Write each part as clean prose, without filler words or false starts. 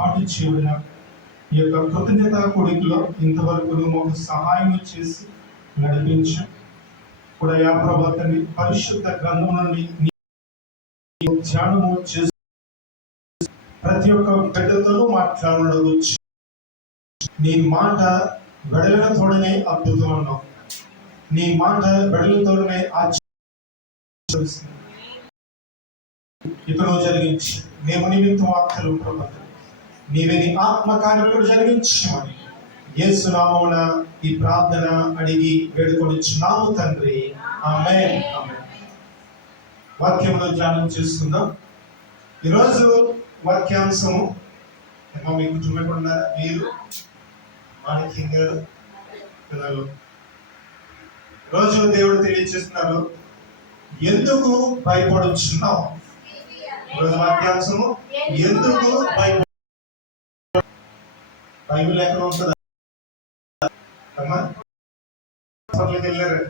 ఏర్పాటు చేయబడిన ఈ యొక్క కృతజ్ఞత కోడికలో ఇంతవరకు నువ్వు మాకు సహాయం చేసి నడిపించు కూడా యా ప్రభువా తండ్రి పరిశుద్ధ గ్రంథం నుండి ధ్యానము చేసి ప్రతి ఒక్క బిడ్డతోనూ మాట్లాడవచ్చు. నీ మాట వెడలతోడనే అద్భుతం అన్నావు. నీ మాట వెడలతోడనే ఇతను జరిగించి మేము నిమిత్తం ఆత్మలు ప్రభు నీవే నీ ఆత్మ కార్యములు జరిగించమని యేసు నామమున ఈ ప్రార్థన అడిగి వేడుకొనిచున్నాము తండ్రి, ఆమేన్. వాక్యంలో ధ్యానం చేస్తున్నాం. ఈరోజు వాక్యాంశము మీ కుటుంబం మీరు మాణిక్యం గారు పిల్లలు రోజు దేవుడు తెలియజేస్తున్నారు, ఎందుకు భయపడుచున్నావు. రోజు వాక్యాంశము ఎందుకు బైబిల్ ఎక్కడ ఉంటుందా అమ్మా? వెళ్ళారు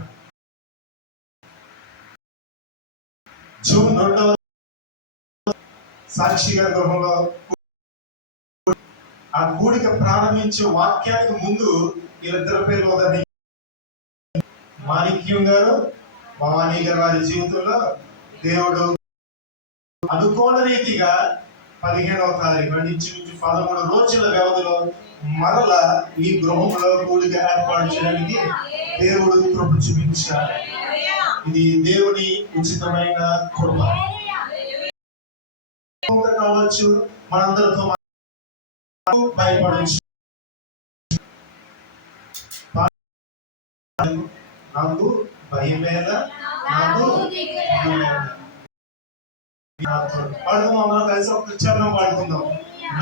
జూన్ 2వ సాక్షిగా గృహంలో ఆ కూడిక ప్రారంభించే వాక్యానికి ముందు వీళ్ళిద్దరి పేర్లు వదని మాణిక్యం గారు భవానీ గారు వారి జీవితంలో దేవుడు అనుకోని రీతిగా 15వ తారీఖు నుంచి 13 రోజుల వ్యవధిలో మరల ఈ గృహంలో కూడిక ఏర్పాటు చేయడానికి దేవుడు కృప చూపించాడు. ఇది దేవుని ఉచితమైన కృప కావచ్చు. మనందరితో భయపడచ్చు. నాకు భయమేలా, నాకు పాడుకుందాం. మనం కలిసి ఒక చరణం పాడుకుందాం.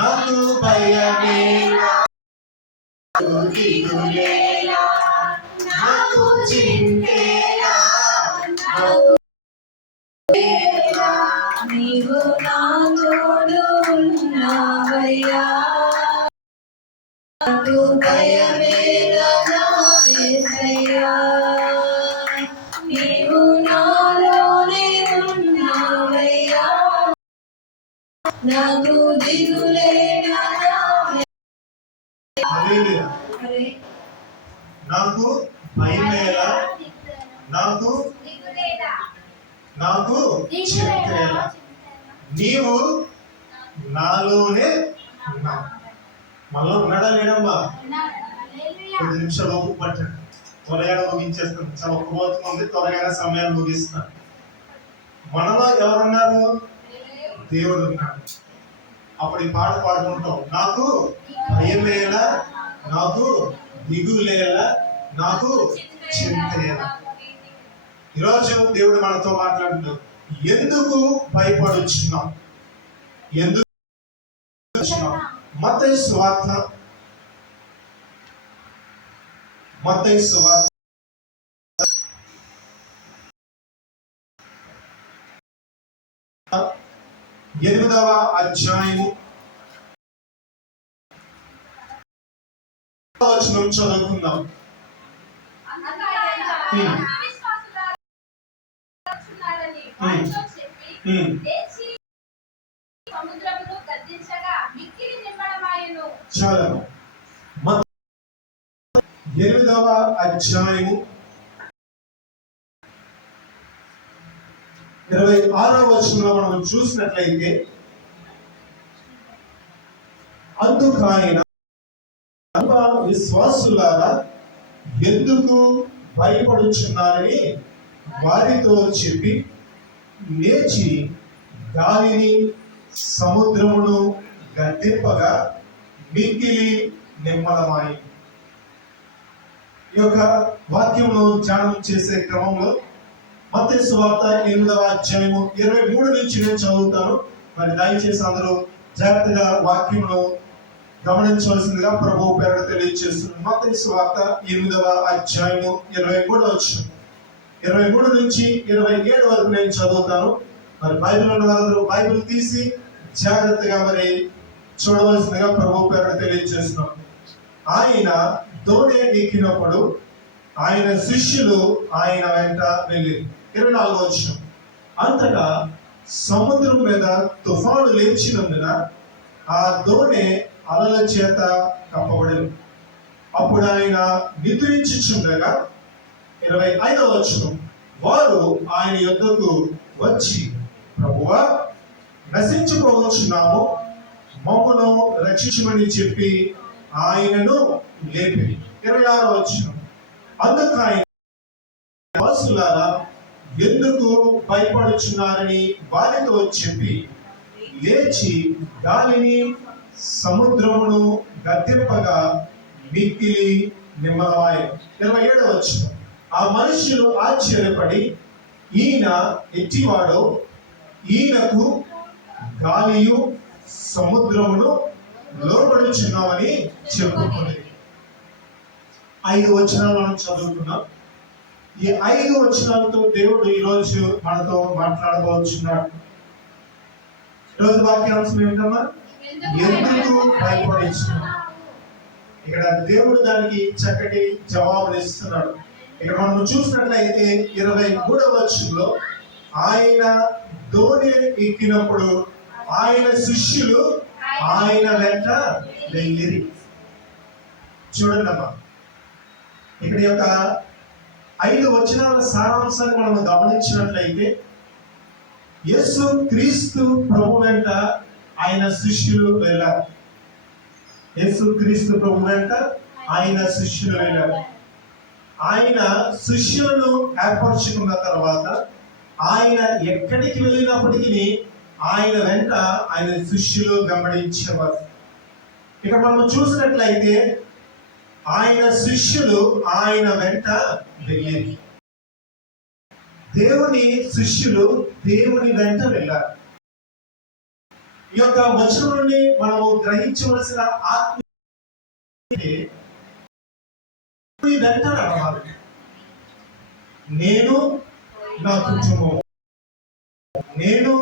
నాకు భయమేలా, నాకు చింతేలా, నీవు నా తోడు ఉన్నావయ్యా. నాకు భయమేలా నా యేసయ్యా, నీవు నాలోనే ఉన్నావయ్యా. నాకు దిగులేనా, నాకు భయమేలా, నాకు చింతేలా, నీవు నాలోనే ఉన్నావు. మనలో ఉన్నాడా లేడమ్మా? 10 నిమిషాలు లోపు పట్టండి, త్వరగా ముగించేస్తాను. చాలా ఒక్కబోతుంది, త్వరగా సమయాన్ని ముగిస్తాను. మనలో ఎవరున్నారు? దేవుడు ఉన్నాడు. అప్పుడు ఈ పాట పాడుకుంటాం, నాకు భయమేలా, నాకు దిగులేలా, నాకు చింతేలా. ఈరోజు దేవుడు మనతో మాట్లాడుతూ ఎందుకు భయపడుచున్నాం, ఎందుకు మత్తయి సువార్త 8వ అధ్యాయము వచనం చదువుకుందాం. చాలా 8వ అధ్యాయము 26వ వచనంలో మనం చూసినట్లయితే, అందుకు ఆయన విశ్వాసులారా ఎందుకు భయపడుచున్నారని వారితో చెప్పి లేచి గాలిని సముద్రమును గద్దింపగా మిక్కిలి నిమ్మలమాయి. ఈ యొక్క వాక్యమును ధ్యానం చేసే క్రమంలో మత్తయి సువార్త 8వ అధ్యాయము 23 నుంచి నేను చదువుతాను. మరి దయచేసి అందరూ జాగ్రత్తగా వాక్యమును గమనించవలసిందిగా ప్రభువు పేరున తెలియజేస్తున్నాను. మత్తయి సువార్త 8వ అధ్యాయము 23వ వచనం 23 నుంచి 27 వరకు నేను చదువుతాను. మరి బైబిల్ ఉన్న వారందరూ బైబిల్ తీసి జాగ్రత్తగా మరి చూడవలసిందిగా ప్రభువు పేరున తెలియజేస్తున్నాం. ఆయన దోణి ఎక్కినప్పుడు ఆయన శిష్యులు ఆయన వెంట వెళ్ళి 24వ వచనం, అంతటా సముద్రం మీద తుఫాను లేచినందున ఆ దోణి అలల చేత కప్పబడింది. అప్పుడు ఆయన నిద్రించుచుండగా 25వ వచనం, వారు ఆయన యొద్దకు వచ్చి, ప్రభువా, నశించిపోవచ్చున్నాము, మమ్మను రక్షించమని చెప్పి ఆయనను లేపి. 26వ వచనం, అందుకు ఆయన, వాసులారా, ఎందుకు భయపడుచున్నారని వారితో చెప్పి లేచి గాలిని సముద్రమును గద్దెంపగా మిక్కిలి నిమ్మలమాయెను. 27వ వచనం, ఆ మనుషులు ఆశ్చర్యపడి, ఈయన ఎట్టివాడో, ఈయనకు గాలియు సముద్రమును లోబడుచున్నామని చెప్పుకుని. 5 వచనాలు మనం చదువుకున్నాం. ఈ 5 వచనాలతో దేవుడు ఈరోజు మనతో మాట్లాడబోతున్నాడు. ఈరోజు వాక్యాంశం ఏమిటమ్మా? ఎందుకు భయపడుచున్నావు? ఇక్కడ దేవుడు దానికి చక్కటి జవాబులు ఇస్తున్నాడు. ఇక్కడ మనం చూసినట్లయితే 23వ వచనంలో, ఆయన దోణి ఎక్కినప్పుడు ఆయన శిష్యులు ఆయన వెంట వెళ్ళిరి. చూడండి అమ్మా, ఇక్కడ యొక్క 5 వచనాల సారాంశాన్ని మనం గమనించినట్లయితే, యేసు క్రీస్తు ప్రభు వెంట ఆయన శిష్యులు వెళ్ళారు. యేసు క్రీస్తు ప్రభు వెంట ఆయన శిష్యులు వెళ్ళారు. ఆయన శిష్యులను ఏర్పరచుకున్న తర్వాత ఆయన ఎక్కడికి వెళ్ళినప్పటికీ ఆయన వెంట ఆయన శిష్యులు వెంబడించేవారు. ఇక్కడ మనం చూసినట్లయితే ఆయన శిష్యులు ఆయన వెంట వెళ్ళేది. దేవుని శిష్యులు దేవుని వెంట వెళ్ళారు. ఈ యొక్క వచనం నుండి మనము గ్రహించవలసిన ఆత్మ వెంట నడవాలి. నేను, నా కుటుంబం, నేను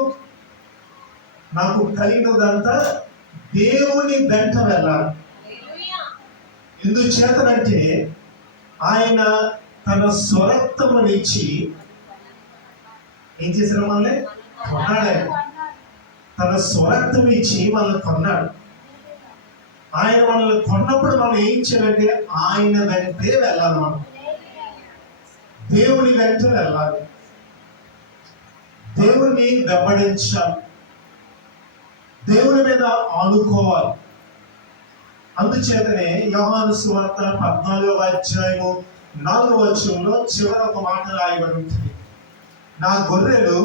నాకు కలిగినదంతా దేవుని వెంట వెళ్ళాలి. ఎందుచేతనంటే ఆయన తన స్వరక్తమునిచ్చి ఏం చేశారు? మనల్ని కొన్నాడు. తన స్వరక్తం ఇచ్చి మనల్ని కొన్నాడు. ఆయన మనల్ని కొన్నప్పుడు మనం ఏం చేయాలంటే ఆయన వెంటే వెళ్ళాలి. మనం దేవుని వెంట వెళ్ళాలి, దేవుని వెంబడించాలి, దేవుని మీద ఆనుకోవాలి. అందుచేతనే యోహాను సువార్త 14వ అధ్యాయము 4వ వచనంలో చివర ఒక మాట రాయబడి ఉంటుంది, నా గొర్రెలు.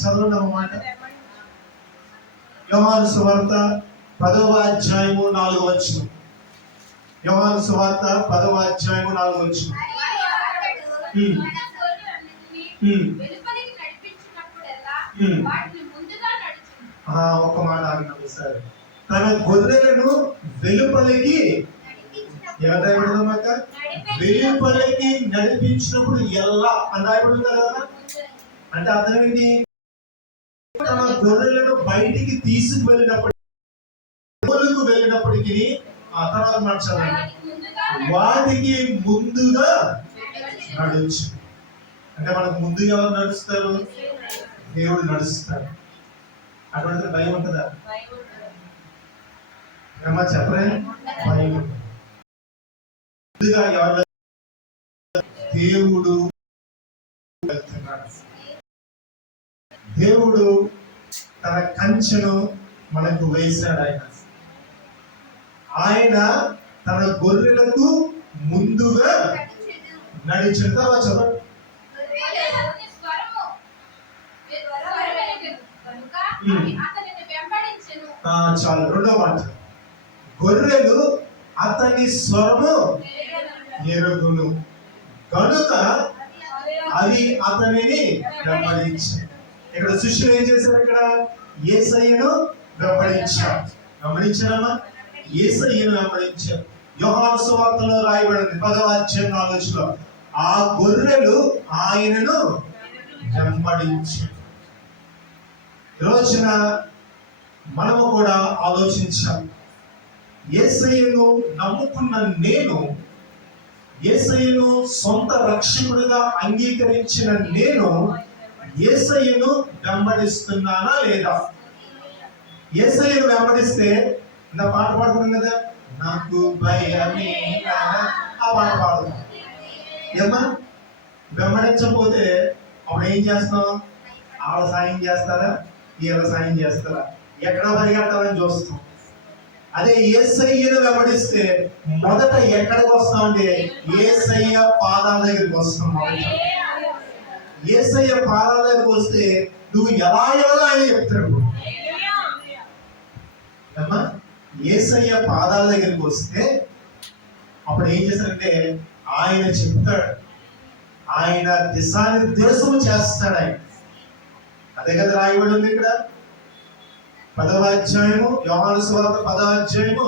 చదవండి అన్నమాట. యోహాను సువార్త 10వ అధ్యాయము 4వ వచనం. యోహాను సువార్త 10వ అధ్యాయము 4వ వచనం. ఒక మాట ఆగినాము సార్. తన గొర్రెలను వెలుపలికి వెలుపలికి నడిపించినప్పుడు ఎలా అని రాయబడింది కదా. అంటే అర్థం ఏంటి? తన గొర్రెలను బయటికి తీసుకు వెళ్ళినప్పటికీ ఆ తర్వాత మార్చాలండి, వాటికి ముందుగా నడుచు. అంటే మనకు ముందుగా ఎవరు నడుస్తారు? దేవుడు నడుస్తాడు. అటువంటి భయం ఉంటుందా? ఏమన్నా చెప్పలే, భయం ఉంటుంది. ముందుగా ఎవరు? దేవుడు వెళ్తున్నాడు. దేవుడు తన కంచెను మనకు వేశాడు. ఆయన తన గొర్రెలకు ముందుగా నడిచిన. చదవండి. చాలు. రెండో మాట, గొర్రెలు అతని స్వరము ఎరుగును కనుక అవి అతనిని వెంబడించాయి. ఇక్కడ శిష్యులు ఏం చేశారు? ఇక్కడ యేసయ్యను వెంబడించారు. గమనించారమ్మా, యేసయ్యను వెంబడించారు. యోహాను సువార్తలో రాయబడింది 10వ అధ్యాయం 4వ వచనంలో, ఆ గొర్రెలు ఆయనను వెంబడించారు. ఈరోజున మనము కూడా ఆలోచించాలి. యేసయ్యను నమ్ముకున్న నేను, యేసయ్యను సొంత రక్షకుడిగా అంగీకరించిన నేను యేసయ్యను వెంబడిస్తున్నానా లేదా? యేసయ్యను వెంబడిస్తే నా పాట పాడుకున్నాం కదా, నాకు భయమే ఆ పాట పాడుతాం. ఏమ్మా వెంబడించకపోతే అప్పుడు ఏం చేస్తాం? వాళ్ళ సాయం చేస్తారా, వీళ్ళ సాయం చేస్తారా, ఎక్కడ పరిగెట్టాలని చూస్తాం. అదే యేసయ్యను వెంబడిస్తే మొదట ఎక్కడికి వస్తాం అంటే యేసయ్య పాదాల దగ్గరికి వస్తాం. యేసయ్య పాదాల దగ్గరికి వస్తే నువ్వు ఎలా ఆయన చెప్తాడు. అమ్మా యేసయ్య పాదాల దగ్గరికి వస్తే అప్పుడు ఏం చేస్తాడంటే ఆయన చెప్తాడు, ఆయన దిశానిర్దేశం చేస్తాడు. ఆయన అదే కదా రాయబడి ఉంది ఇక్కడ 10వ అధ్యాయము, యోహాను సువార్త 10వ అధ్యాయము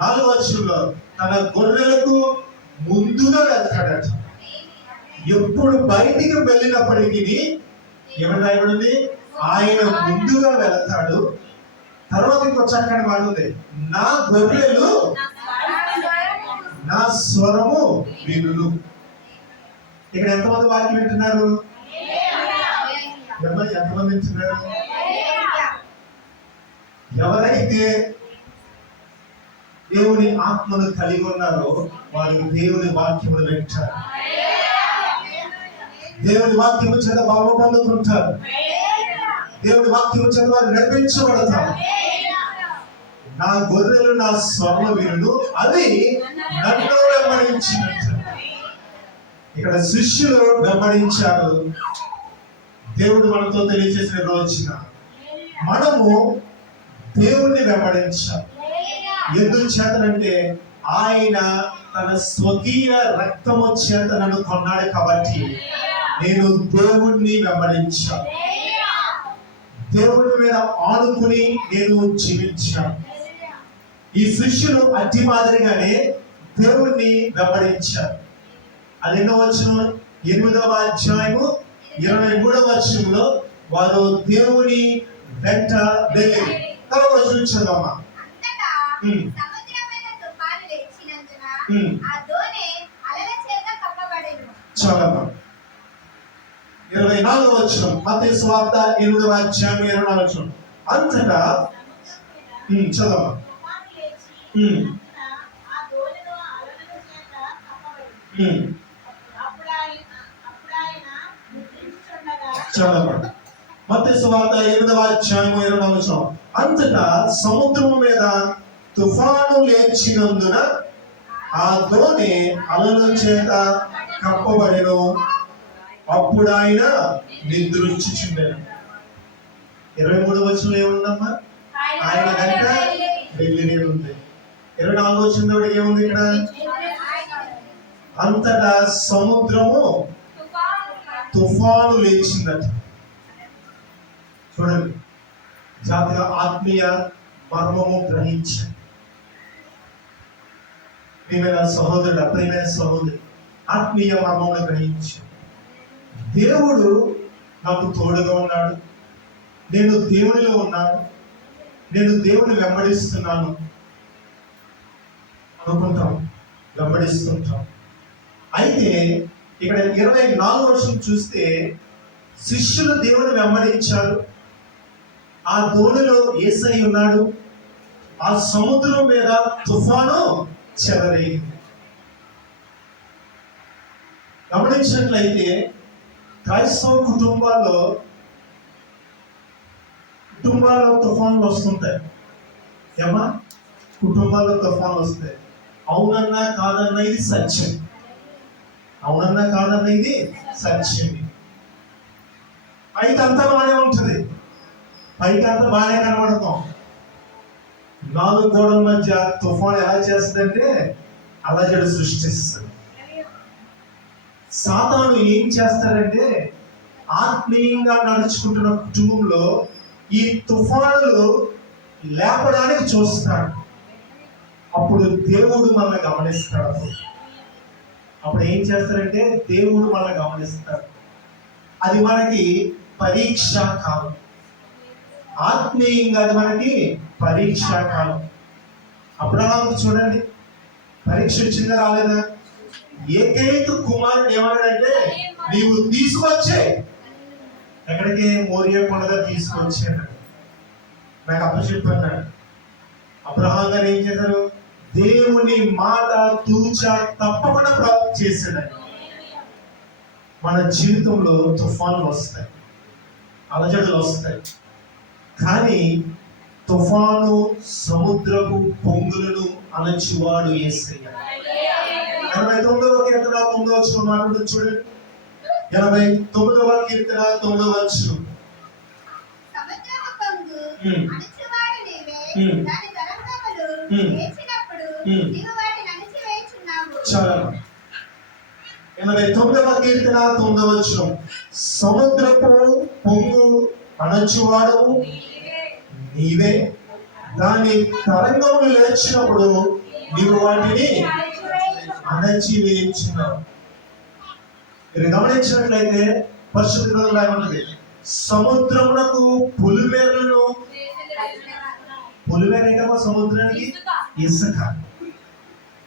4వ వచనంలో తన గొర్రెలకు ముందుగా వెళ్తాడట. ఎప్పుడు బయటికి వెళ్ళినప్పటికీ ఏమని రాయబడి ఉంది? ఆయన ముందుగా వెళ్తాడు. తర్వాత ఇంకో చక్కని మాట ఉంది, నా గొర్రెలు నా స్వరము వినును. ఇక్కడ ఎంతమంది వాక్యం వింటున్నారు? ఎంతమంది వింటున్నారు? ఎవరైతే దేవుని ఆత్మను కలిగి ఉన్నారో వారు దేవుని వాక్యమును వింటారు, దేవుని వాక్యము చేత బాగు పొందుకుంటారు, దేవుని వాక్యము చేత వారు నడిపించబడతారు. నా గొర్రెలు నా స్వరము వినును, అది నన్ను వెంబడించినట్టు. ఇక్కడ శిష్యులు వెంబడించారు. దేవుడు మనతో తెలియజేసిన రోజున మనము దేవుణ్ణి వెంబడించాలి. ఎందుకు చేతనంటే ఆయన తన స్వకీయ రక్తము చేత నన్ను కొన్నాడు కాబట్టి నేను దేవుణ్ణి వెంబడించాను. దేవుడి మీద ఆనుకుని నేను జీవించాను. ఈ శిష్యులు అట్టి మాదిరిగానే దేవుణ్ణి వెంబడించారు. అది ఎన్నో వచనం? 8వ అధ్యాయము 23వ వచనంలో వారు దేవుని వెంట వెళ్ళి చదవమ్మా. చాలమ్మా. 24వ వచనం, మత్తయి సువార్త 8వ అధ్యాయం 24వ వచనం. అంతటా చదవమ్మా. చదవమ్మా. మత్తయి సువార్త 8వ అధ్యాయం 24వ వచనం. అంతటా సముద్రము మీద తుఫాను లేచినందున ఆ దోణి అలల చేత కప్పబడెను. అప్పుడు ఆయన నిద్రించుచుండెను. 23వ వచనం ఏముందమ్మా? ఆయన గంట వెళ్ళినే ఉంది. 24వ వచనం ఏముంది ఇక్కడ? అంతటా సముద్రము తుఫాను లేచిందట. చూడండి, జాతిగా ఆత్మీయ మర్మము గ్రహించారు. ప్రియమైన సహోదరుడు, ప్రియమైన సహోదరి, ఆత్మీయ మర్మమును గ్రహించారు. దేవుడు నాకు తోడుగా ఉన్నాడు, నేను దేవునిలో ఉన్నాను, నేను దేవుని వెంబడిస్తున్నాను అనుకుంటాం, వెంబడిస్తుంటాం. అయితే ఇక్కడ 24వ వచనం చూస్తే శిష్యులు దేవుని వెంబడించారు. ఆ దోణిలో యేసయ్య ఉన్నాడు. ఆ సముద్రం మీద తుఫాను చెలరేగింది. గమనించినట్లయితే క్రైస్తవ కుటుంబాల్లో తుఫాన్లు వస్తుంటాయి. ఏమా కుటుంబాల్లో తుఫాన్లు వస్తాయి. అవునన్నా కాదన్నా ఇది సత్యం. అవునన్నా కాదన్నా ఇది సత్యం. పైకి అంతా బాగానే ఉంటుంది, పైకి అంతా బాగానే కనబడతాం. 4 గోడల మధ్య తుఫాన్ ఎలా చేస్తుందంటే అలజడి సృష్టిస్తుంది. సాతాను ఏం చేస్తాడంటే ఆత్మీయంగా నడుచుకుంటున్న కుటుంబంలో ఈ తుఫానులు లేపడానికి చూస్తాడు. అప్పుడు దేవుడు మనల్ని గమనిస్తాడు. అప్పుడు ఏం చేస్తాడంటే దేవుడు మనల్ని గమనిస్తాడు. అది మనకి పరీక్ష కాలం. ఆత్మీయంగా అది మనకి పరీక్ష కాలం. అబ్రహాము చూడండి, పరీక్ష వచ్చిందా రాలేదా? ఏకైక కుమారుడు ఏమన్నాడంటే నీవు తీసుకొచ్చే, ఎక్కడికి? మోరియా కొండగా తీసుకొచ్చాడు. నాకు అప్పచెప్పన్నాడు. అబ్రహాం గారు ఏం చేశారు? దేవుని మాట తూచా తప్పకుండా చేశాడు. మన జీవితంలో తుఫాన్లు వస్తాయి, అలజడులు వస్తాయి, కానీ తుఫాను సముద్రపు పొంగులను అణచివాడు యేసయ్య. 89వ కీర్తన 9వ వచనం మాట్లాడుతూ చూడండి. 89వ కీర్తన 9వ వచనం. చాలా 89వ కీర్తన 9వ వచనం. సముద్రపు పొంగు అణచువాడు నీవే, దాని తరంగములు లేచినప్పుడు నీవు వాటిని అణచివేయించున్నావు. మీరు గమనించినట్లయితే పరిశుద్ధ గ్రంథంలో ఏమన్నది? సముద్రమునకు పులిమేరలను, పులిమేరేటమో సముద్రానికి ఇసుక,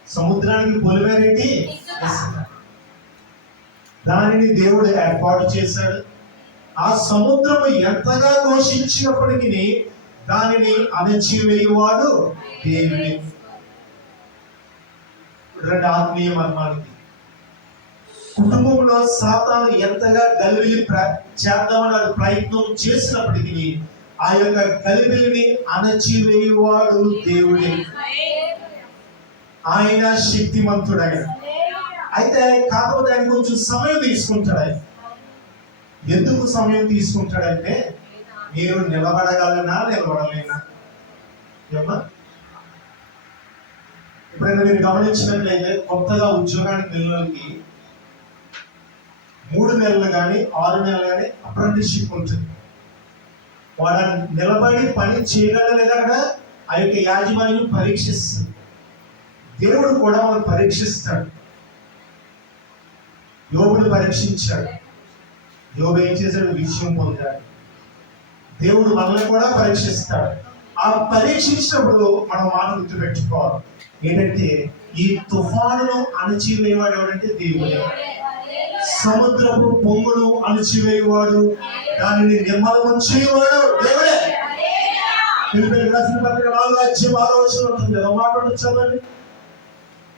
సముద్రానికి పులిమేరేటి ఇసుక. దానిని దేవుడు ఏర్పాటు చేశాడు. ఆ సముద్రము ఎంతగా ఘోషించినప్పటికీ దానిని అణచివేయువాడు దేవుడే. రెండు ఆత్మీయ మర్మాలకి కుటుంబంలో సాతాను ఎంతగా గలిబిలి చేద్దామని ప్రయత్నం చేసినప్పటికీ ఆ యొక్క గలిబిలిని అణచివేయువాడు దేవుడే. ఆయన శక్తిమంతుడైన. అయితే కాకపోతే ఆయన కొంచెం సమయం తీసుకుంటాడు. ఆయన ఎందుకు సమయం తీసుకుంటాడంటే, నేను నిలబడగలనా నిలబడలేనా? ఏమన్నా ఎప్పుడైనా మీరు గమనించినట్లయితే కొత్తగా ఉద్యోగానికి వెళ్ళడానికి 3 నెలలు కానీ 6 నెలలు కానీ అప్రెంటిస్షిప్ ఉంటుంది. వాడు నిలబడి పని చేయగలలేదా కూడా ఆ యొక్క యాజమాన్యం పరీక్షిస్తుంది. దేవుడు కూడా మనం పరీక్షిస్తాడు. యోబుని పరీక్షించాడు. యోబు ఏం చేశాడు? విజయం పొందాడు. దేవుడు మనల్ని కూడా పరీక్షిస్తాడు. ఆ పరీక్షించినప్పుడు మనం మాట గుర్తుపెట్టుకోవాలి ఏంటంటే, ఈ తుఫానును అణచివేయవాడు ఎవడంటే దేవుడే. సముద్రపు పొంగును అణచివేయవాడు, దానిని నిర్మలం చేయవాడు దేవుడే. ఫిలిప్పీయులకు రాసిన పత్రిక 4:6 ఉంటుంది కదా, మాట్లాడు చదవండి.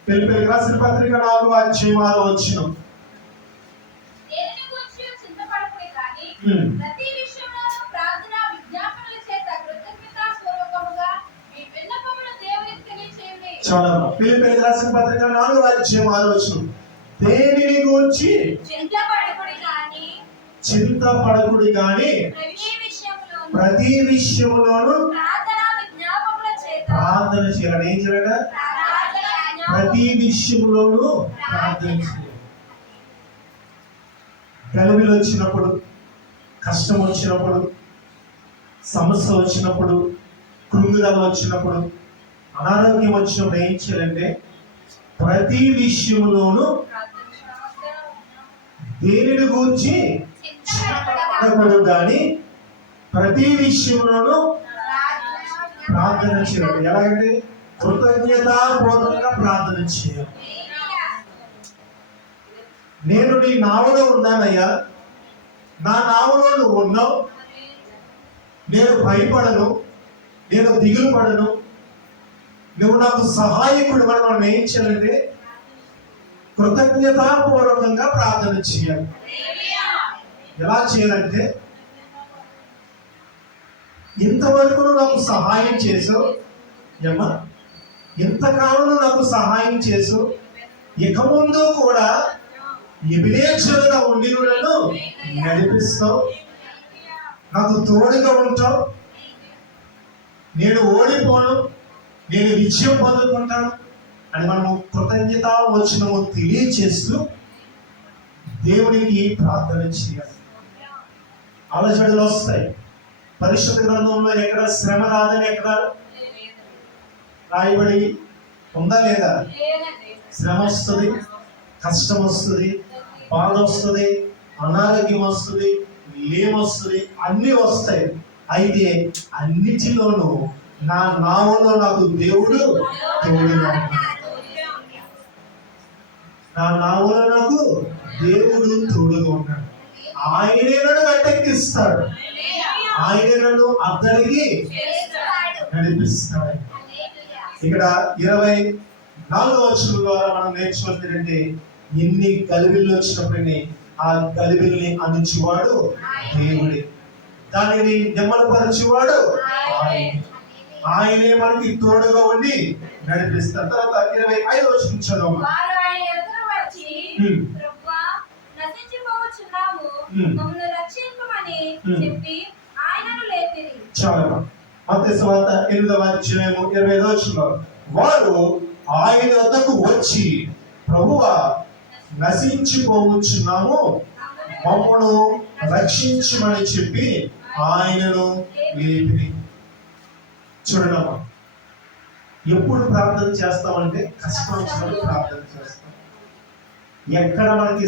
ఫిలిప్పీయులకు రాసిన పత్రిక 4:6. చాలా ఫిలిప్పీయులకు రాసిన పత్రిక 4:6. దేనిని గురించి చింతపడకుడి గాని ప్రతి విషయంలోనూ ప్రార్థన చేయాలి. ఏం చేయాలి? ప్రతి విషయంలోనూ ప్రార్థన చేయాలి. గలిబిలి వచ్చినప్పుడు, కష్టం వచ్చినప్పుడు, సమస్య వచ్చినప్పుడు, కృంగుదల వచ్చినప్పుడు, అనారోగ్యం వచ్చినప్పుడు ఏం చేయాలంటే, ప్రతి విషయంలోనూ దేనిని గురించి చింతపడకూడదు కానీ ప్రతి విషయంలోనూ ప్రార్థన చేయాలి. ఎలాగంటే కృతజ్ఞతాపూర్వకంగా ప్రార్థన చేయాలి. నేను నీ నావలో ఉన్నానయ్యా, నా నావలో నువ్వు ఉన్నావు, నేను భయపడను, నేను దిగులు పడను, నువ్వు నాకు సహాయకుడు అని మనం ఏం చేయాలంటే కృతజ్ఞతాపూర్వకంగా ప్రార్థన చేయాలి. ఎలా చేయాలంటే, ఇంతవరకు నాకు సహాయం చేసావు ఏమా, ఇంతకాలం నాకు సహాయం చేసావు, ఇక ముందు కూడా ఎబినేచరుగా ఉండి నన్ను నడిపిస్తావు, నాకు తోడుగా ఉంటావు, నేను ఓడిపోను, నేను విజయం పొందుకుంటాను అని మనము కృతజ్ఞత వచనము తెలియచేస్తూ దేవునికి ప్రార్థన చేయాలి. అలజడులు వస్తాయి. పరిశుద్ధ గ్రంథంలో ఎక్కడ శ్రమ రాదని ఎక్కడ రాయబడి ఉందా లేదా? శ్రమ వస్తుంది, కష్టం వస్తుంది, బాధ వస్తుంది, అనారోగ్యం వస్తుంది, లేమొస్తుంది, అన్నీ వస్తాయి. అయితే అన్నిటిలోనూ నా నావలో నాకు దేవుడు తోడుగా ఉన్నాడు. నా నావలో నాకు దేవుడు తోడుగా ఉన్నాడు. ఆయనే నన్ను గట్టెక్కిస్తాడు, ఆయనే నన్ను అద్దరికి నడిపిస్తాడు. ఇక్కడ 24వ వచనం ద్వారా మనం నేర్చుకున్నది ఏంటంటే, ఎన్ని గలిబిళ్ళు వచ్చినప్పటికీ ఆ గలిబిల్ని అణుచువాడు దేవుడే, దానిని నెమ్మదిపరచువాడు ఆయనే మనకి తోడుగా ఉండి నడిపిస్తారు. తర్వాత 25వ వచనం చదవండి. చాలా మత్తయి సువార్త 8వ అధ్యాయము 25వ వచనం, వారు ఆయన వద్దకు వచ్చి, ప్రభువా నశించిపోవచ్చున్నాము, మమ్మను రక్షించమని చెప్పి ఆయనను లేపిరి. చూడమ్మా, ఎప్పుడు ప్రార్థన చేస్తామంటే కష్టం వచ్చినప్పుడు ప్రార్థన చేస్తాం. ఎక్కడ మనకి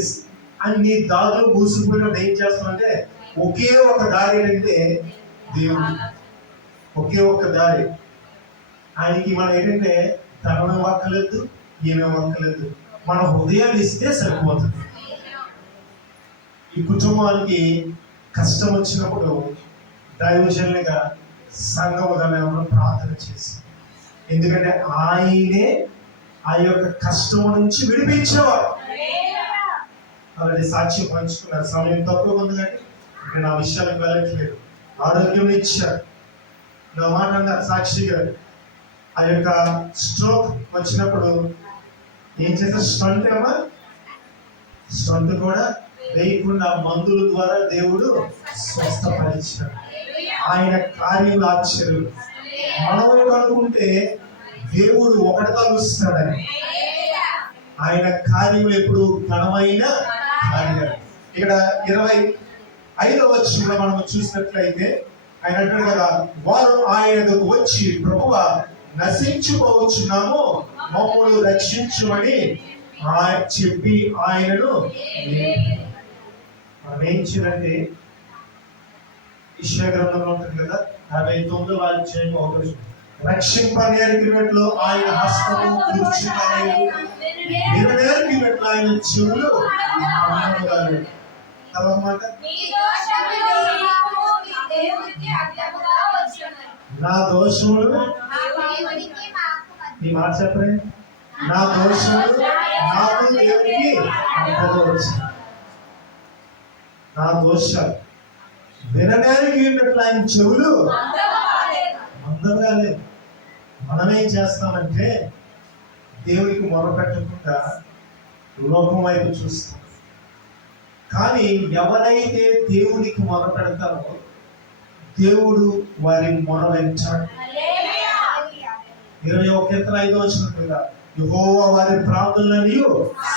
అన్ని దారులు మూసుకుపోయినప్పుడు ఏం చేస్తామంటే ఒకే ఒక దారి అంటే దేవుడు, ఒకే ఒక్క దారి. ఆయనకి మనం ఏంటంటే ధనం అక్కలేదు, ఏమేమి అక్కలేదు, మన హృదయాన్ని ఇస్తే సరిపోతుంది. ఈ కుటుంబానికి కష్టం వచ్చినప్పుడు దైవజనులుగా సంఘముగా మేము ప్రార్థన చేసి, ఎందుకంటే ఆయనే ఆ యొక్క కష్టం నుంచి విడిపించేవారు. అలాంటి సాక్ష్యం పంచుకున్నారు. సమయం తక్కువ ఉంది కానీ ఇక్కడ నా విషయాలకు వెళ్ళట్లేదు. ఆరోగ్యం ఇచ్చారు. నా మాట అన్నారు సాక్షి గారు, ఆ యొక్క స్ట్రోక్ వచ్చినప్పుడు ఏం చేస్తారు, స్టంట్ కూడా వేయకుండా మందుల ద్వారా దేవుడు స్వస్థపరిచాడు. ఆయన కార్యములు ఆశ్చర్యం. మనం అనుకుంటే దేవుడు ఒకటి కలుస్తాడని, ఆయన కార్యములు ఎప్పుడు ఘనమైన కార్యాలు. ఇక్కడ 25వ వచనంలో మనం చూసినట్లయితే ఆయన అంటాడు కదా, వారు ఆయనకు వచ్చి, ప్రభువా నశించిపోవచ్చున్నాము, మమ్మల్ని రక్షించమని చెప్పి ఆయనను. మనం ఏం చేయాలంటే యెషయా గ్రంథంలో ఉంటుంది కదా 59వ అధ్యాయం 1 వచనం, రక్షింపనేర్పినట్లు ఆయన హస్తము కూర్చున్నాడు, విననేర్పినట్లు ఆయన చెవులు అన్నగారు. తర్వాత మాట, నా దోషములు, నీ మాట చెప్పరే, నా దోషములు నాకు దేవునికి అడ్డగా వచ్చాయి. నా దోషాలు వినడానికి ఉన్నట్లు ఆయన చెవులు అందగా లేదు. మనమేం చేస్తామంటే దేవునికి మొరపెట్టకుండా లోకం వైపు చూస్తాం. కానీ ఎవరైతే దేవునికి మొరపెడతారో దేవుడు వారి మొర వింటాడు. 21:5 వచనం కదా, యెహోవా వారి ప్రార్థనలను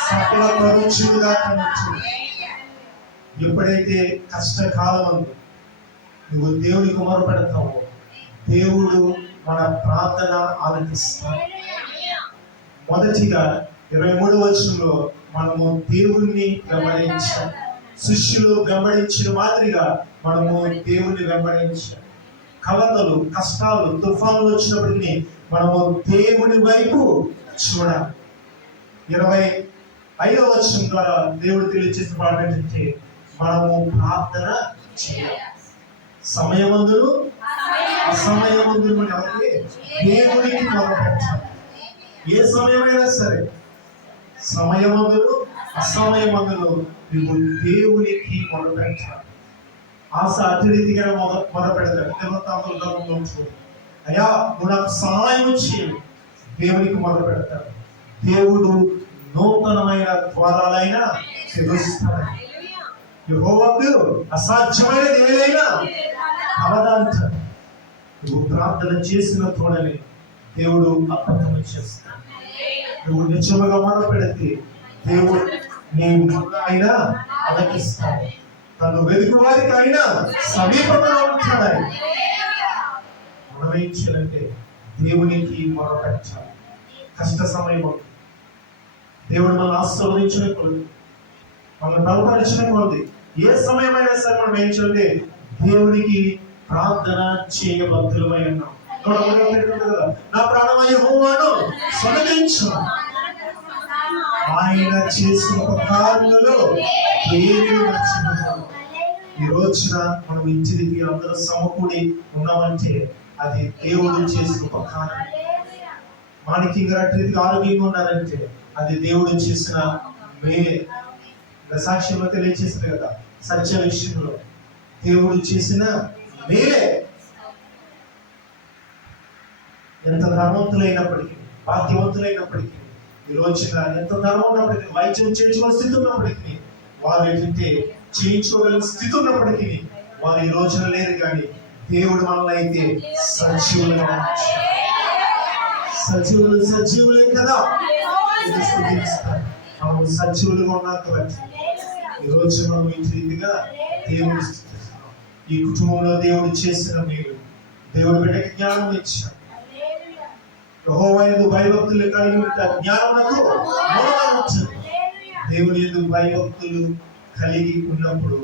సఫలపరచుగా. ఎప్పుడైతే కష్టకాలం నువ్వు దేవునికి మొరపెడతావో దేవుడు మన ప్రార్థన ఆలకిస్తాడు. మొదటిగా 23వ వచనంలో మనము దేవుణ్ణి వెంబడించాం. శిష్యులు వెంబడించిన మాదిరిగా మనము దేవుణ్ణి వెంబడించాం. కలతలు, కష్టాలు, తుఫానులు వచ్చినప్పటికీ మనము దేవుని వైపు చూడాలి. 25వ వచనం ద్వారా దేవుడు తెలియజేసిన మాట ఏంటంటే మనము ప్రార్థన చేయాలి. సమయమందును అసమయమందును ఎవరికి దేవునికి మొరపెట్టాలి. ఏ సమయమైనా సరే, సమయమందును అసమయమందును నువ్వు దేవునికి మొరపెట్టాలి. ఆశ అతి రీతిగా మొరపెడతాడు. దేవతాంలో చూడు, అయ్యా నువ్వు నాకు సహాయం చేయాలి, దేవునికి మొరపెడతాడు. దేవుడు నూతనమైన ద్వారాలైన తెరుస్తాడు. యెహోవాకు అసాధ్యమైనది ఏదైనా అవదంటాడు. నువ్వు ప్రార్థన చేసిన తోడని దేవుడు అద్భుతం చేస్తాడు. నువ్వు నిజముగా మొరపెడితే దేవుడు నీ ఆయన ఆలకిస్తాడు. తను వెతుకు వారికి ఆయన సమీపంలో ఉంటాడు. మనం ఏం చేయాలంటే దేవునికి మొరపెట్టాలి. కష్ట సమయం దేవుడు మనం ఆశీర్వదించిన కొలది, మనం బలపరిచిన కొలది, ఏ సమయమైనా సరే మనం ఏం చేయాలి, దేవునికి ప్రార్థన చేయబద్ధులమై ఉన్నాం. నా ప్రాణమై యెహోవాను స్తుతించు, ఆయన చేసిన ఉపకారములలో ఏమీ మర్చిపోతాము. ఈ రోజున మనం ఇంటికి అందరూ సమకూడి ఉన్నామంటే అది దేవుడు చేసిన ఉపకారం. మాణిక్యంగా రీతిగా ఆరోగ్యంగా ఉన్నారంటే అది దేవుడు చేసిన మేలే. సాక్ష్యంలో తెలియజేసింది కదా, సత్య విషయంలో దేవుడు చేసిన మేలే. ఎంత ధనవంతులైనప్పటికీ, భాగ్యవంతులైనప్పటికీ, ఈ రోజున ఎంత ధనం ఉన్నప్పటికీ, వైద్యం చేయించుకునే స్థితి ఉన్నప్పటికీ, వారు ఏంటంటే చేయించుకోగలిగిన స్థితి ఉన్నప్పటికీ వారు ఈ రోజున లేరు. కానీ దేవుడు మనల్ని అయితే సజీవులుగా సజీవులే కదా, మనం సజీవులుగా ఉన్నాం కాబట్టి ఈ రోజు మనం ఈ రీతిగా దేవుడు ఈ కుటుంబంలో దేవుడు చేసిన మేలు, దేవుడు బిడ్డకి జ్ఞానం ఇచ్చాడు. యెహోవా యందు భయభక్తులు కలిగి ఉంటే జ్ఞానమునకు మూలమని. దేవుని యందు భయభక్తులు కలిగి ఉన్నప్పుడు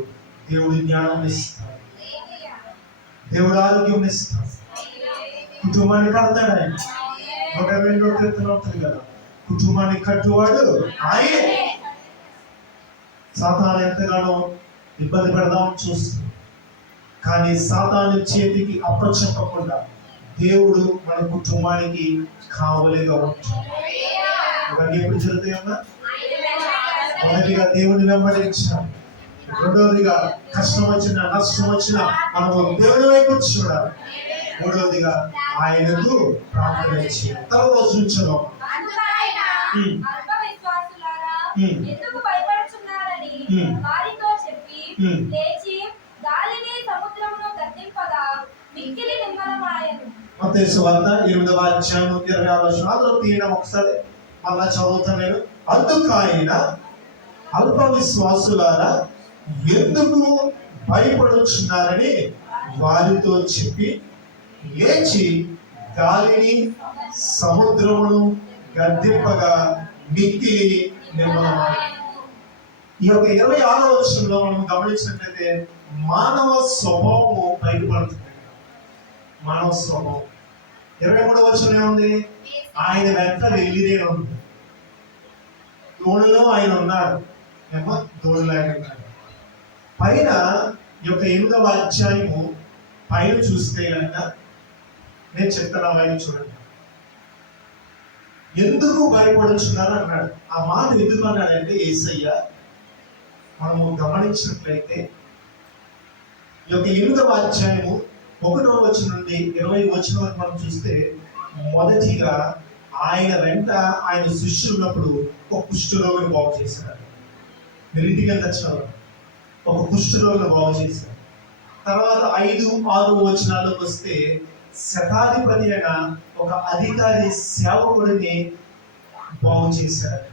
దేవుడు జ్ఞానం ఇస్తాడు, దేవుడు ఆరోగ్యం ఇస్తాడు, కుటుంబాన్ని కడతాడు ఆయన. 122వ కీర్తన ఉంటుంది కదా, కుటుంబాన్ని కట్టువాడు ఆయనే. సాతాను ఎంతగానో ఇబ్బంది పెడదామని చూస్తుంది, కానీ సాతాను చేతికి అప్పచెప్పకుండా దేవుడు మన కుటుంబానికి కావలిగా ఉంటాడు. ఇవన్నీ ఎప్పుడు జరుగుతాయమ్మా? మొదటిగా దేవుని వెంబడించాలి, రెండవదిగా కష్టం వచ్చినా నష్టం వచ్చినా మనము దేవుని వైపు చూడాలి, మూడవదిగా ఆయనకు ప్రార్థన చేయాలి. తర్వాత చూచడం ఎందుకు భయపడుచున్నారని వారితో చెప్పి లేచి గాలిని సముద్రమును గద్దింపగా మిక్కిలి నిమ్మలమాయెను. మత్తయి సువార్త 8వ అధ్యాయం 26వ వచనంలో తీయడం ఒకసారి మళ్ళా చదువుతాను నేను. అందుకు ఆయన అల్ప విశ్వాసులారా ఎందుకు భయపడుచున్నారని వారితో చెప్పి లేచి గాలిని సముద్రమును గద్దింపగా మిక్కిలి నిమ్మలమాయెను. ఈ యొక్క 26వ వచనంలో మనం గమనించినట్లయితే మానవ స్వభావము బయటపడుతుంది. మానవ స్వభావం 23వ వచనం ఏముంది? ఆయన వెంట వెళ్ళిదే ఉంది. దోణిలో ఆయన ఉన్నాడు, ఏమో దోణిలో ఆయన ఉన్నాడు. పైన ఈ యొక్క 8వ అధ్యాయము పైన చూస్తే కనుక నేను చెప్తాను, ఆయన చూడండి. ఎందుకు భయపడుచున్నారు అన్నాడు. ఆ మాట ఎందుకు అన్నాడంటే యేసయ్య మనము గమనించినట్లయితే ఈ యొక్క 8వ అధ్యాయము 1వ వచనం నుండి 20వ వచనం వరకు మనం చూస్తే మొదటిగా ఆయన వెంట ఆయన శిష్యులు ఉన్నప్పుడు ఒక కుష్ఠరోగిని బాగు చేశారు. మీరు ఇంటికి వెళ్ళొచ్చారు, ఒక కుష్ఠరోగిని బాగు చేశారు. తర్వాత 5, 6 వచనాల్లోకి వస్తే శతాధిపతి అయిన ఒక అధికారి సేవకుడిని బాగు చేశారు,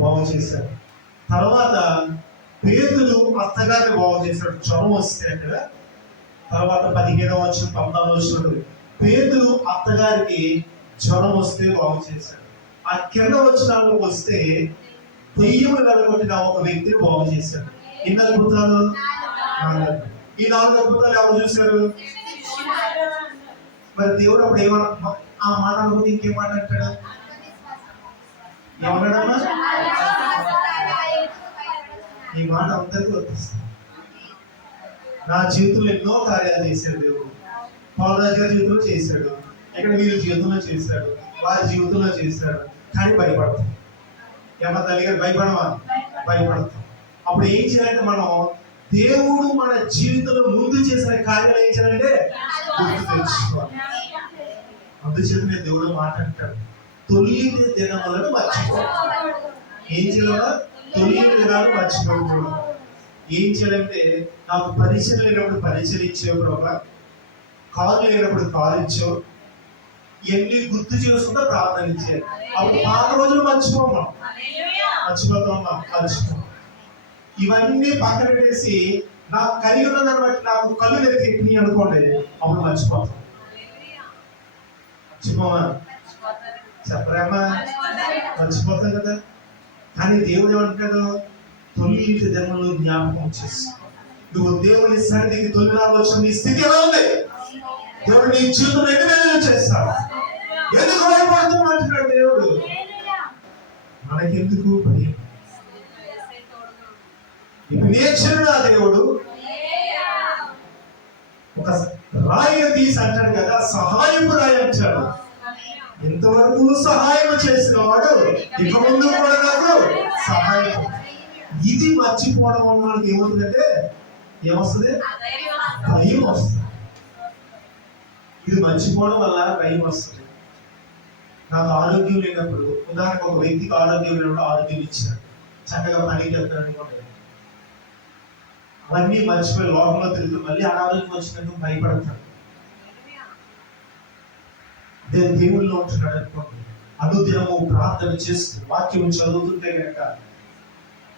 బాగు చేశారు. తర్వాత పేతురు అత్తగారిని బాగు చేశాడు, జ్వరం వస్తే అక్కడ. తర్వాత 15వ వచనం 14వ వచనం పేతురు అత్తగారికి జ్వరం వస్తే బాగు చేశాడు. ఆ కింద వచనాలకు వస్తే దెయ్యములు వెళ్ళగొట్టిన ఒక వ్యక్తిని బాగు చేశాడు. ఎన్ని అద్భుతాలు? 4. ఈ 4 అద్భుతాలు ఎవరు చూశారు? మరి దేవుడు అప్పుడు ఏమన్నా ఆ మానవుడు ఇంకేమాట అంటాడు? ఏమన్నాడమ్మా? ఈ మాట అందరికీ వర్తిస్తుంది. నా జీవితంలో ఎన్నో కార్యాలు చేశాడు దేవుడు. పౌలరాజు గారి జీవితంలో చేశాడు, ఇక్కడ వీరి జీవితంలో చేశాడు, వారి జీవితంలో చేశాడు. కానీ భయపడతాం. ఏమన్నా తల్లి గారు భయపడమా? భయపడతాం. అప్పుడు ఏం చేయాలంటే మనం దేవుడు మన జీవితంలో ముందు చేసిన కార్యాలు ఏం చేయాలంటే గుర్తు తెచ్చుకోవాలి. అందుచేతనే దేవుడు మాట అంటాడు, తొలిటి దినములను మర్చిపోవాలి. ఏం చేయాలా? తొలిటి దినాలు మర్చిపోకూడదు. ఏం చేయాలంటే నాకు పరిచయం లేనప్పుడు పరిచయం ఇచ్చేవు ప్రభా, కాలు లేనప్పుడు కాలు ఇచ్చావు, ఎన్ని గుర్తు చేసుకుంటా ప్రార్థన ఇచ్చారు. అప్పుడు పాత రోజులు మర్చిపోమా? మర్చిపోతామా? మర్చిపో. ఇవన్నీ పక్కన పెట్టేసి నాకు కలిగి ఉన్నదాన్ని బట్టి నాకు కళ్ళు ఎత్తి అనుకోండి, అప్పుడు మర్చిపోతాం. మర్చిపోమా? చెప్పరేమా? మర్చిపోతాం కదా. కానీ దేవుడు ఏమంటాడు? తొలి జన్మలు జ్ఞాపకం చేసి నువ్వు దేవుని సన్నిధికి తొలి రావచ్చు. నీ స్థితి ఎలా ఉంది? దేవుడు నీ జీవితంలో ఎన్ని చేస్తాడు? ఎందుకు భయపడుతూ అంటున్నాడు దేవుడు? మనకెందుకు భయం? ఇప్పుడు నేర్చుడు నా దేవుడు. ఒక ఒక రాయిని తీసి అంటాడు కదా, సహాయపు రాయి అంటాడు. ఇంతవరకు సహాయం చేసిన వాడు ఇక ముందు కూడా నాకు సహాయం. ఇది మర్చిపోవడం వల్ల మనకి ఏమవుతుందంటే ఏమొస్తుంది? భయం వస్తుంది. ఇది మర్చిపోవడం వల్ల భయం వస్తుంది. నాకు ఆరోగ్యం లేనప్పుడు, ఉదాహరణకు ఒక వ్యక్తికి ఆరోగ్యం లేనప్పుడు ఆరోగ్యం ఇచ్చాడు, చక్కగా పనికి వెళ్తాడు, అవన్నీ మర్చిపోయి లోకంలో తిరుగుతూ మళ్ళీ అనారోగ్యం వచ్చినట్టు భయపడతాడు. దేవుల్లో ఉంటున్నాడు అనుకోండి, అనుదినము ప్రార్థన చేస్తూ వాక్యం చదువుతుంటే కనుక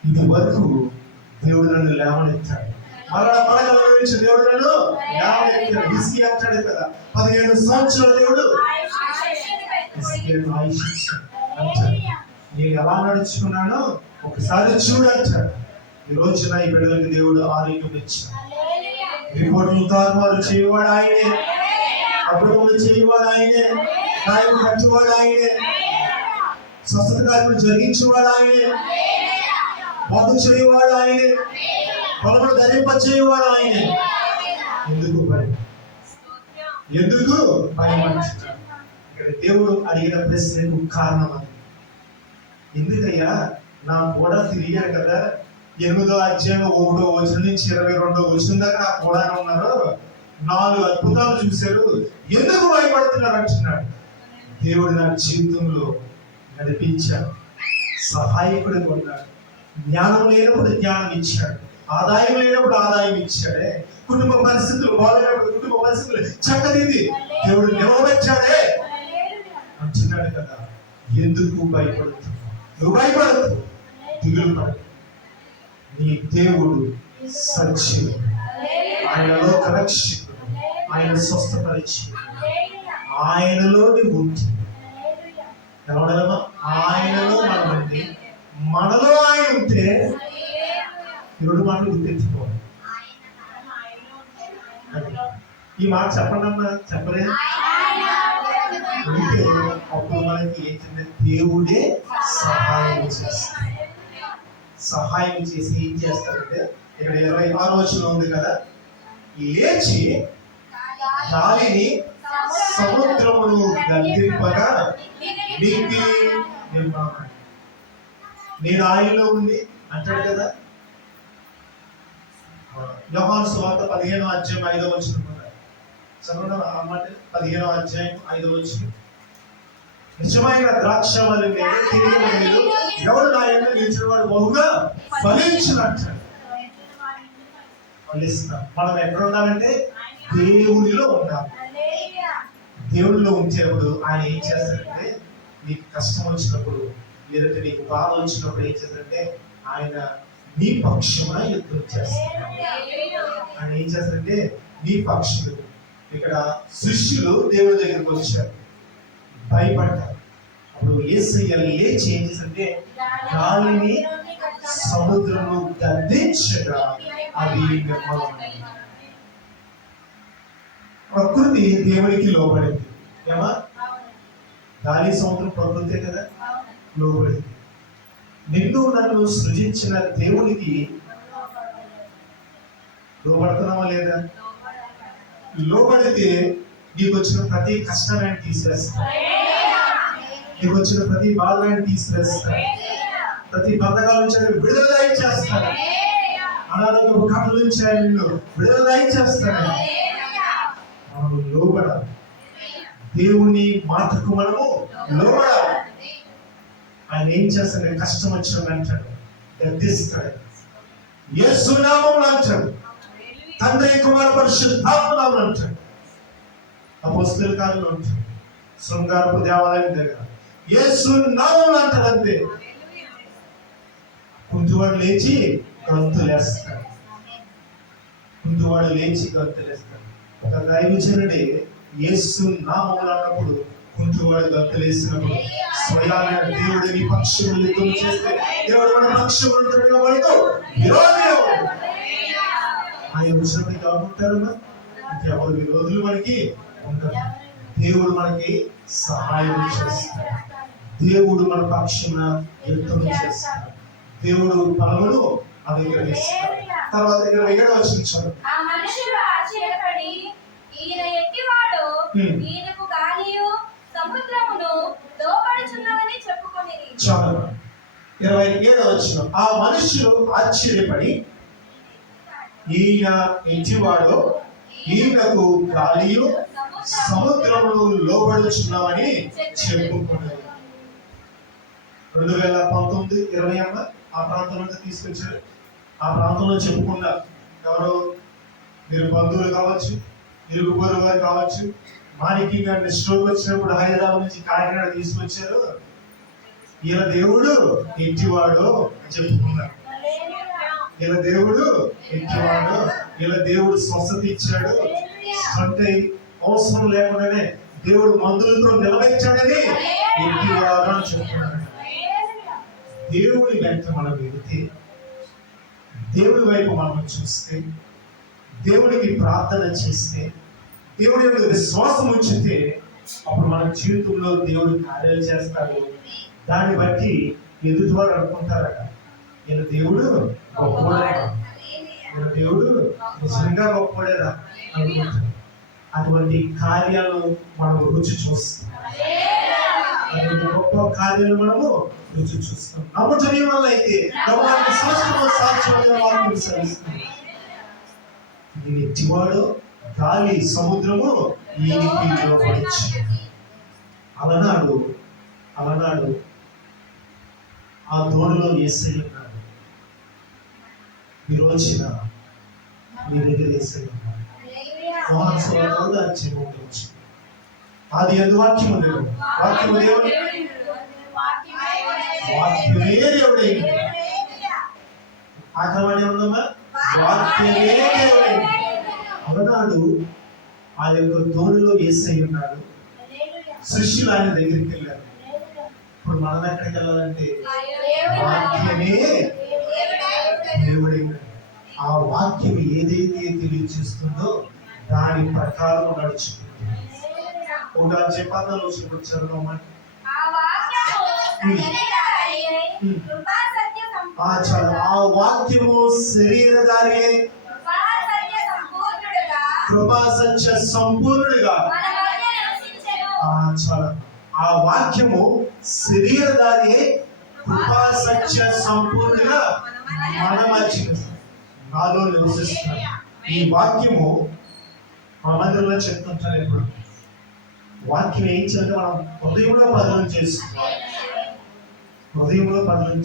ఇది వరకు దేవుడు నన్ను లేవనెత్తాడు, మరణ పడగల నుంచి దేవుడు నన్ను లేవనెత్తాడు. ఇస్కి అంటాడు కదా, 15 సంవత్సరాల దేవుడు ఆయుష్ ఇచ్చాడు. నేను ఎలా నడుచుకున్నానో ఒకసారి చూడంటాడు. ఈ రోజున ఈ బిడ్డలకు దేవుడు ఆరోగ్యం ఇచ్చాడు. రిపోర్టులు తారుమారు చేయవాడు ఆయనే, అభివృద్ధి చేయవాడు ఆయనే, గాయం కట్టువాడు ఆయనే, స్వస్థత కార్యక్రమం జరిగించేవాడు ఆయనే, బాగు చేయవాడు ఆయనే, పొలములు ధరింపచేయవాడు ఆయనే. ఎందుకు భయం? ఎందుకు భయం అంటున్నాడు? ఇక్కడ దేవుడు అడిగిన ప్రశ్నకు కారణం అది. ఎందుకయ్యా నా కూడా తెలియాలి కదా, 8వ అధ్యాయం 1వ వచనం నుంచి 22వ వచనం దాకా నా కూడా ఉన్నారు, 4 అద్భుతాలు చూశారు, ఎందుకు భయపడుతున్నారు అంటున్నాడు. దేవుడు నా జీవితంలో నడిపించాడు, సహాయకుడిగా ఉన్నాడు, జ్ఞానం లేనప్పుడు జ్ఞానం ఇచ్చాడు, ఆదాయం లేనప్పుడు ఆదాయం ఇచ్చాడే, కుటుంబ పరిస్థితులు బాగాలేనప్పుడు కుటుంబ పరిస్థితులు చక్కదిది దేవుడు నిలబెట్టాడే అంటున్నాడు కదా. ఎందుకు భయపడుతున్నావు? నువ్వు భయపడదు, దిగులు పడదు. నీ దేవుడు సజీవుడు, ఆయనలో రక్షకుడు, ఆయన స్వస్థపరిచి ఆయనలో నువ్వు ఉంటే ఎవడమా ఆయనలో మనం ఉంటే, మనలో ఆయన ఉంటే 2 మాటలు గుర్తించుకోవాలి. ఈ మాట చెప్పండి అమ్మా, చెప్పలేదు ఉంటే అప్పుడు మనకి ఏంటంటే దేవుడే సహాయం చేస్తాడు. సహాయం చేసి ఏం చేస్తాడంటే, ఇక్కడ 26వ వచనం ఉంది కదా, లేచి గాలిని సముద్రమును గద్దింపగా నీకి నిర్మాణం. నేను ఆయనలో ఉంది అంటాడు కదా. యోహాను సువార్త 15వ అధ్యాయం 5వ వచనం చదవడం అన్నమాట. 15వ అధ్యాయం 5వ వచనం, నిజమైన ద్రాక్షవల్లి మీద తీగల మీద ఎవరు నా యందు నిలిచిన వాడు బహుగా ఫలించునంటాడు. ఫలిస్తాం. మనం ఎక్కడ ఉండాలంటే దేవుడిలో ఉండాలి. దేవుడిలో ఉంచేటప్పుడు ఆయన ఏం చేస్తాడంటే, నీకు కష్టం వచ్చినప్పుడు లేదంటే నీకు బాధ వచ్చినప్పుడు ఏం చేస్తాడంటే ఆయన నీ పక్షమున యుద్ధం చేస్తాడు. ఆయన ఏం చేస్తాడంటే నీ పక్షులు. ఇక్కడ శిష్యులు దేవుడి దగ్గరికి వచ్చారు, భయపడ్డారు. అప్పుడు యేసయ్య లేచి ఏం చేశాడంటే గాలిని సముద్రము గద్దించగా అవి నిర్మలమైనవి. ప్రకృతి దేవునికి లోబడింది. ఏమా? గాలి సముద్రం ప్రకృతే కదా, లోబడింది. నిన్ను నన్ను సృజించిన దేవునికి లోబడుతున్నావా లేదా? లోబడితే నీకు వచ్చిన ప్రతి కష్టాన్ని తీసేస్తాడు, నీకు వచ్చిన ప్రతి బాధలను తీసివేస్తాడు, ప్రతి బంధకాల నుంచి విడుదల ఇచ్చేస్తాడు, అనారోగ్య కథల నుంచి నిన్ను విడుదల ఇచ్చేస్తాడు. మనము లోబడాలి, దేవుని మాటకు మనము లోబడాలి. ఆయన ఏం చేస్తాడు? కష్టం వచ్చిన అంటాడు, గద్దిస్తాడు, యేసు నామములో అంటాడు, తండ్రి కుమార పరిశుద్ధాత్మ నామములో అంటాడు, అపోస్తలుల కార్యంలో అంటాడు, శృంగారపు దేవాలయం దగ్గర యేసు నామములో అంటాడు. అంతే. కుంటివాడు లేచి గంతులేస్తాడు, కుంటివాడు లేచి గంతులేస్తాడు. ఒక దైవజనుడే యేసు నామములో అన్నప్పుడు కుంటివాడు గంతులేసినప్పుడు స్వయాన దేవుడు నీ పక్షములు యుద్ధం చేస్తే దేవుడు మన పక్షములు ఉంటాడుగా మనతో విరోధి ఎవరు? ఆయన వచ్చినప్పుడు ఎవరు ఉంటారు? ఇంకెవరు విరోధులు మనకి ఉంటారు. దేవుడు మనకి సహాయం చేస్తాడు, దేవుడు మన పక్షమున యుద్ధం చేస్తాడు, దేవుడు ఫలమును అనుగ్రహిస్తాడు. తర్వాత 27వ వచనం ఆ మనుషులు ఆశ్చర్యపడి ఈయన ఎట్టివాడు, Hmm. ఈయనకు గాలియు సముద్రమును లోబడుచున్నవని చెప్పుకొనిరి. చాలా 27వ వచనం. ఆ మనుషులు ఆశ్చర్యపడి ఈయన ఎట్టివాడు, ఈయనకు గాలియు సముద్రమును లోబడుచున్నామని చెప్పుకున్నారు. 2019, 20 అన్న ఆ ప్రాంతం నుంచి తీసుకొచ్చారు. ఆ ప్రాంతంలో చెప్పుకున్నా ఎవరో మీరు బంధువులు కావచ్చు, ఇరుగు పొరుగు వారు కావచ్చు, మాణిక్యం గారిని స్ట్రోక్ వచ్చినప్పుడు హైదరాబాద్ నుంచి కాకినాడ తీసుకొచ్చారు. ఈయన దేవుడు ఎట్టివాడు అని చెప్పుకున్నారు. ఈయన దేవుడు ఎట్టివాడు, ఈయన దేవుడు స్వస్థత ఇచ్చాడు, అంటే అవసరం లేకుండానే దేవుడు మందులతో నిలబెట్టాడని ఎట్టివాడు అని చెప్పుకున్నాడు. దేవుడి వెంట మనం వెళితే, దేవుడి వైపు మనం చూస్తే, దేవుడికి ప్రార్థన చేస్తే, దేవుడి యొక్క విశ్వాసం ఉంచితే, అప్పుడు మన జీవితంలో దేవుడు కార్యాలు చేస్తాడు. దాన్ని బట్టి ఎదుటివాడు అనుకుంటారట, ఈయన దేవుడు గొప్పవాడేనా, ఈయన దేవుడు నిజంగా గొప్పవాడేనా అనుకుంటారు. అటువంటి కార్యాలు మనం రుచి చూస్తాం. అటువంటి గొప్ప కార్యాలు మనము రుచి చూస్తాం. నమ్మటం వల్ల అయితే నమ్మడానికి సంవత్సరం సాధ్యమైన వాక్యం సెలవిస్తుంది. ఈయన ఎట్టివాడు, గాలి సముద్రము ఈయనకి లోబడించి. అలనాడు ఆ దోణిలో యేసయ్య ఉన్నాడు. ఈ రోజున మీ దగ్గర యేసయ్య ఉన్నాడు. యోహాను సువార్తలో అధ్యాయం 1 వచ్చింది. ఆది యందు వాక్యం ఉండేది, వాక్యము దేవుడు, వాక్యమే దేవుడైంది. ఆఖరి ఉందమ్మా, వాక్యమే దేవుడైంది. అవనాడు ఆ యొక్క దోణిలో యేసయ్య ఉన్నాడు. శిష్యులు ఆయన దగ్గరికి వెళ్ళారు. ఇప్పుడు మనం ఎక్కడికి వెళ్ళాలంటే వాక్యమే దేవుడైంది. ఆ వాక్యం ఏదైతే తెలియజేస్తుందో దాని ప్రకారం నడుచుకుంటుంది. ఒక చెప్పాలని వచ్చినప్పుడు చదవమని ఆ వాక్యము శరీరధారి, కృపా సత్య సంపూర్ణుడిగా. చాలా ఆ వాక్యము శరీరధారి, కృపా సత్య సంపూర్ణుడిగా మన మధ్య నాలో నివసిస్తున్నాడు. ఈ వాక్యము మా మందిరంలో చెప్తుంటాను. ఎప్పుడు వాక్యం ఏం చేయాలి, మనం హృదయంలో పదనం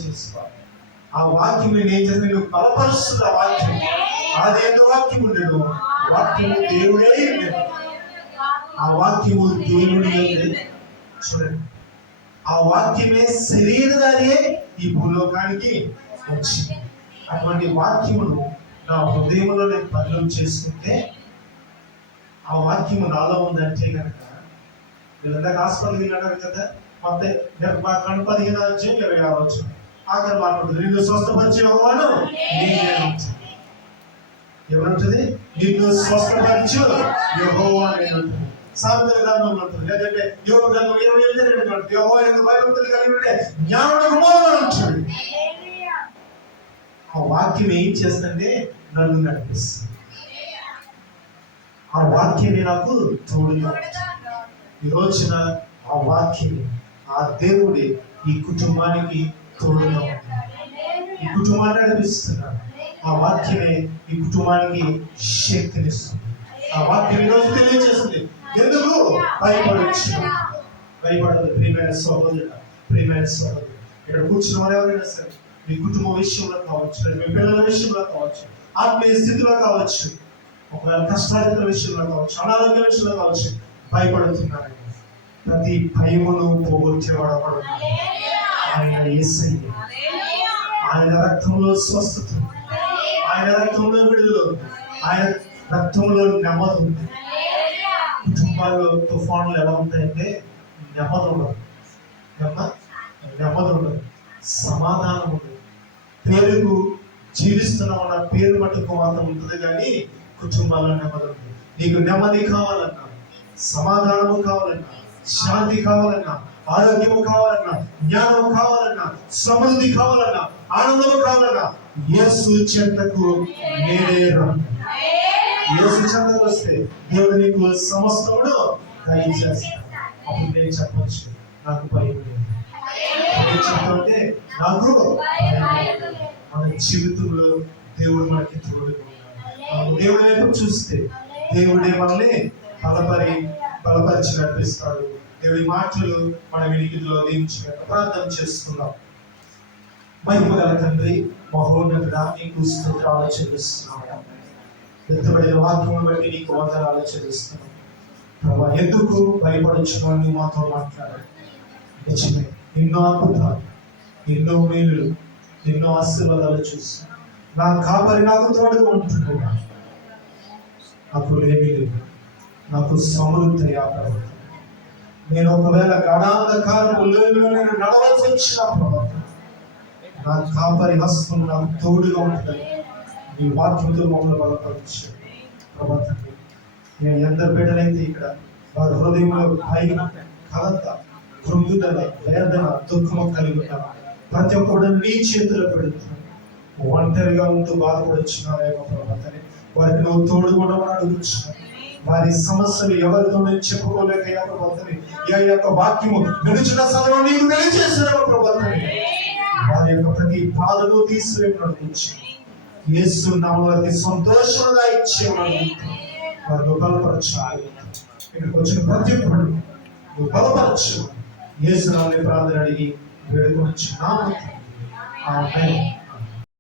చేసుకోవాలి. ఆ వాక్యం నేను ఏం చేస్తే నువ్వు బలపరుస్తుంది. ఆ వాక్యం అదేందో వాక్యం ఉండేడు, వాక్యము దేవుడే ఉండేది. ఆ వాక్యము దేవుడి చూడండి, ఆ వాక్యమే శరీరధారియే ఈ భూలోకానికి వచ్చింది. అటువంటి వాక్యమును నా హృదయంలో నేను పదనం చేసుకుంటే, ఆ వాక్యము నాలో ఉందంటే కనుక, వీళ్ళంతా హాస్పిటల్కి వెళ్ళారు కదా, మొత్తం 15 వచ్చింది. ఆఖరి మాట్లాడుతుంది, నిన్ను స్వస్థపరిచే యెహోవాను ఏమంటుంది, నిన్ను స్వస్థపరచు యెహోవా నేనంటుంది. సామెతల గ్రంథంలో ఉంటుంది, లేదంటే యోగ గ్రంథం 28 ఉంటుంది. యెహోవా యందు భయభక్తులు కలిగి ఉంటే జ్ఞానుడు కుమారుడు అంటాడు. ఆ వాక్యం ఏం చేస్తుందంటే నన్ను నడిపిస్తుంది. ఆ వాక్యమే నాకు తోడుగా. ఈ రోజున ఆ వాక్యం, ఆ దేవుడి ఈ కుటుంబానికి తోడుగా ఉంటాడు. ఈ కుటుంబాన్ని నడిపిస్తున్నాడు. ఆ వాక్యమే ఈ కుటుంబానికి శక్తినిస్తుంది. ఆ వాక్యం ఈరోజు తెలియజేస్తుంది. ఎందుకు భయపడవచ్చు, భయపడదు. ప్రియమైన సహోదరుడు, ఇక్కడ కూర్చున్న వారు ఎవరైనా సరే, మీ కుటుంబ విషయంలో కావచ్చు, మీ పిల్లల విషయంలో కావచ్చు, ఆత్మీయ స్థితిలో కావచ్చు, ఒకవేళ కష్టాల విషయంలో కావచ్చు, అనారోగ్య విషయంలో కావచ్చు, భయపడుతున్నారు. ప్రతి భయమును పోగొట్టేవాడు ఆయన యేసయ్య. ఆయన రక్తంలో స్వస్థత, ఆయన రక్తంలో విడుదల, ఆయన రక్తంలో నెమ్మది ఉంది. కుటుంబాల్లో తుఫానులు ఎలా ఉంటాయంటే నెమ్మది ఉండదు, నెమ్మది ఉండదు, సమాధానం ఉండదు. పేరుకు జీవిస్తున్నామన్న పేరు మట్టుకు మాత్రం ఉంటుంది, కానీ కుటుంబాల్లో నెమ్మది ఉంటుంది. నీకు నెమ్మది కావాలన్నా, సమాధానము కావాలన్నా, శాంతి కావాలన్నా, ఆరోగ్యము కావాలన్నా, జ్ఞానము కావాలన్నా, సమృద్ధి కావాలన్నా, ఆనందము కావాలన్నా, యేసు చెంతకు నేనే రండి. యేసు చెంతకు వస్తే దేవుడు నీకు సమస్తమును దయచేస్తాడు. అప్పుడు నేను చెప్పొచ్చు నాకు భయం లేదు. ఏం చెప్తామంటే నాకు మన జీవితంలో దేవుడు మనకి తోడుగా ఉన్నాడు. దేవుడి వైపు చూస్తే దేవుడే మనల్ని బలపరిచి నడిపిస్తాడు. దేవుడి మాటలు మన వినికిడిలో దీవించినట్టు ప్రార్థన చేస్తున్నాం. మహిమ గల తండ్రి, మహోన్నతుడా, నీకు స్తోత్రాలు చెల్లిస్తున్నాం. ఎత్తబడిన వాక్యం బట్టి నీకు వందనాలు చెల్లిస్తున్నాం. ప్రభా, ఎందుకు భయపడుచున్నావు మాతో మాట్లాడాలి. నిజమే, ఎన్నో అద్భుతాలు, ఎన్నో మేలులు, ఎన్నో ఆశీర్వాదాలు చూసి నా కాపరి నాకు తోడుగా ఉంటుండగా నాకు లేమీ లేదు, నాకు సమృద్ధి ఆ ప్రభుత్వం. నేను ఒకవేళ గడాంధకారములో నేను నడవలసి వచ్చిన ప్రభుత్వం, నా కాపరి హస్తం నాకు తోడుగా ఉంటుంది. నీ వాక్యంతో మమ్మల్ని బలపరచు ప్రభుత్వం. నేను ఎందరు బిడ్డలైతే ఇక్కడ వారి హృదయంలో భయం, కలత, కృంగుదల, వేదన, దుఃఖము కలిగి ఉన్నారు. ప్రతి ఒక్కరు నీ చేతిలో పెడుతున్నాను. ఒంటరిగా ఉంటూ బాధపడుచున్నారేమో ప్రభుత్వం, వారికి నువ్వు తోడుగా అడుగుతున్నావు. వారి సమస్యలు ఎవరితో చెప్పుకోలేక ప్రభుత్వం ఈ యొక్క వాక్యము గడిచిన సమయం నీకు తెలియజేసినామో ప్రభుత్వం. వారి యొక్క ప్రతి బాధను తీసివేపు నడిపించి యేసు నామములో సంతోషంగా ఇచ్చేవాడు వారిని బలపరచాలి. ఇక్కడికి వచ్చిన ప్రతి ఒక్కరు నువ్వు బలపరచు. యేసు నామములో ప్రార్థన అడిగి వేడుకొనిచున్నాము. ఆమేన్.